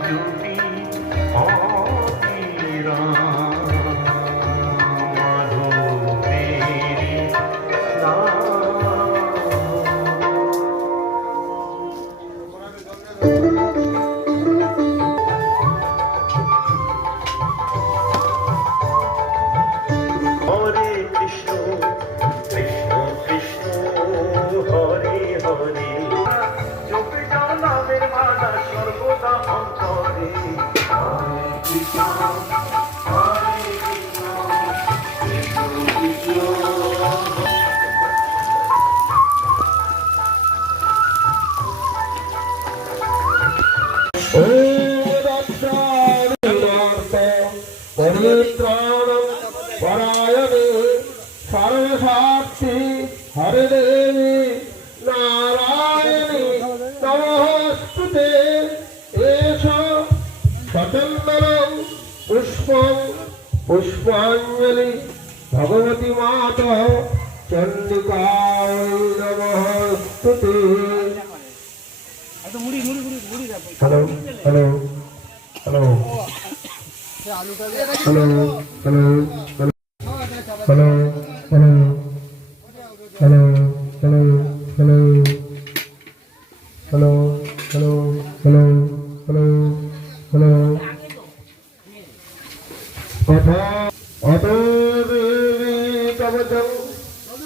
you. পরিত্রাণম পরায়ণে সর্বশক্তি হরে দেবী নারায়ণী নমস্তুতে। এষ সচন্দনম পুষ্পম পুষ্পাঞ্জলি। ভগবতী মাতা চন্ডিকায় নমস্তুতে। Hello hello hello. Hello hello hello hello hello hello hello hello hello hello hello hello অথ অত দেবী কবচম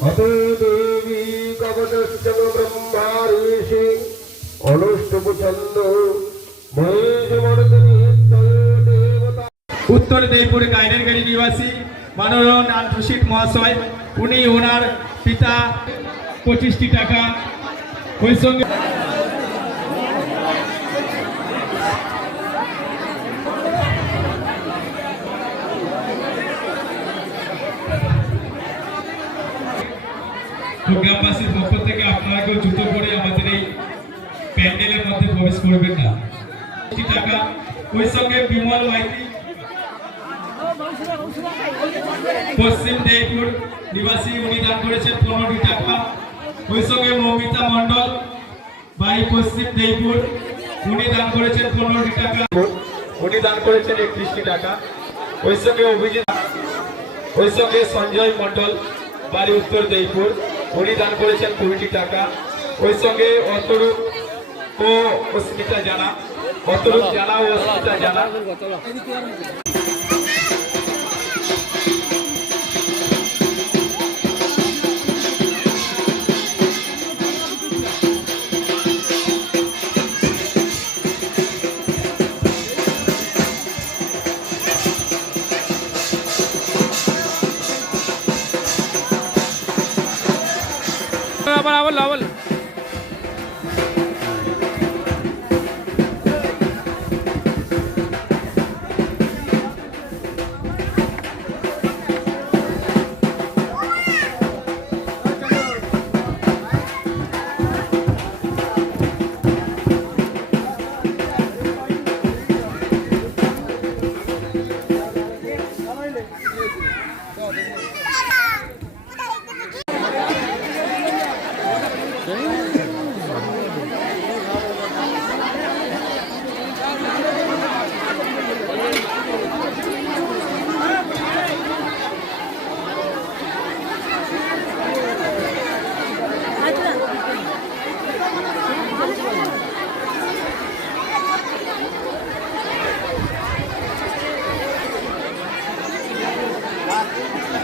অত দেবী কবচশ্চম ব্রহ্মারিষি অনুষ্ঠুপ ছন্দ উত্তর দেবপুরে গাইনের গাড়ি নিবাসী মাননীয় নান রশিদ মহাশয়, উনি ওনার পিতা পঁচিশটি টাকা ওই সঙ্গে গ্রামবাসীর পক্ষ থেকে আপনারা কেউ জুতো পরে আমাদের এই প্যান্ডেলের মধ্যে প্রবেশ করবেন না। টাকা ওই সঙ্গে বিমল মাইতি পশ্চিম দেবপুর নিবাসী উনি দান করেছেন পনেরোটি টাকা। ওই সঙ্গে মৌমিতা মণ্ডল বাড়ি পশ্চিম দেবপুর উনি দান করেছেন পনেরোটি টাকা। উনি দান করেছেন একত্রিশটি টাকা। ওই সঙ্গে অভিজিৎ, ওই সঙ্গে সঞ্জয় মণ্ডল, বাড়ি উত্তর দেবপুর উনি দান করেছেন কুড়িটি টাকা। ওই সঙ্গে অতরূপ ও অস্মিতা জানা, অতরূপ জানা ও অস্মিতা জানা। ábala, ábala.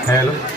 Hello.